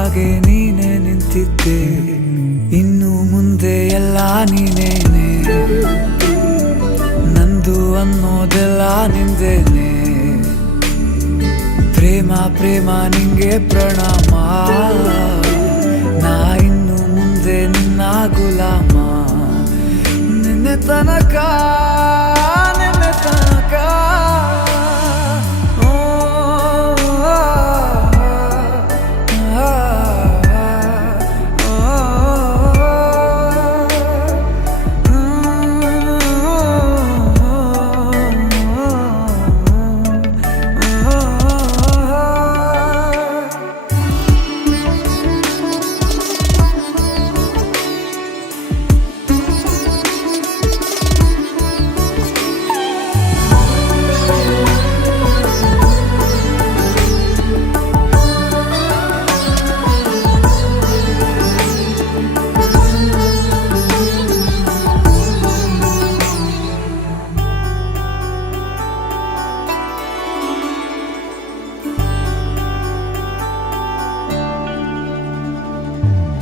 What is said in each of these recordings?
ಹಾಗೆ ನೀನೇ ನಿಂತಿದ್ದೆ, ಇನ್ನು ಮುಂದೆ ಎಲ್ಲ ನೀನೇನೆ, ನಂದು ಅನ್ನೋದೆಲ್ಲ ನಿಂದೇನೆ. ಪ್ರೇಮ ಪ್ರೇಮ ನಿಂಗೆ ಪ್ರಣಾಮ, ನಾ ಇನ್ನು ಮುಂದೆ ನಿನ್ನ ಗುಲಾಮ. ನಿನ್ನೆ ತನಕ ನಿನ್ನೆ ತನಕ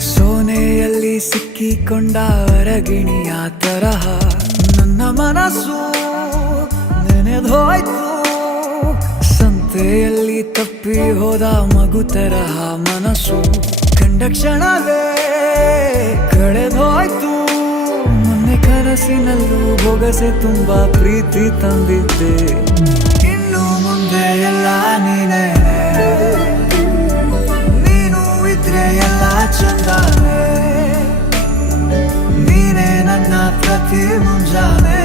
ಸೋನೆಯಲ್ಲಿ ಸಿಕ್ಕಿಕೊಂಡ ಅರಗಿಣಿಯ ತರಹ ನನ್ನ ಮನಸ್ಸು ನೆನೆದೋಯ್ತು. ಸಂತೆಯಲ್ಲಿ ತಪ್ಪಿ ಹೋದ ಮಗು ತರಹ ಮನಸ್ಸು ಕಂಡ ಕ್ಷಣವೇ ಕಳೆದೋಯ್ತು. ಮೊನ್ನೆ ಕನಸಿನಲ್ಲೂ ಬೊಗಸೆ ತುಂಬಾ ಪ್ರೀತಿ ತಂದಿದ್ದೆ, ಇನ್ನು ಮುಂದೆ ಎಲ್ಲ ನೀನೇ, ನೀನು ಇದ್ರೆ ಎಲ್ಲ ಚಂದಾನೆ, ನೀನೇ ನನ್ನ ಪ್ರತಿ ಮುಂಜಾನೆ.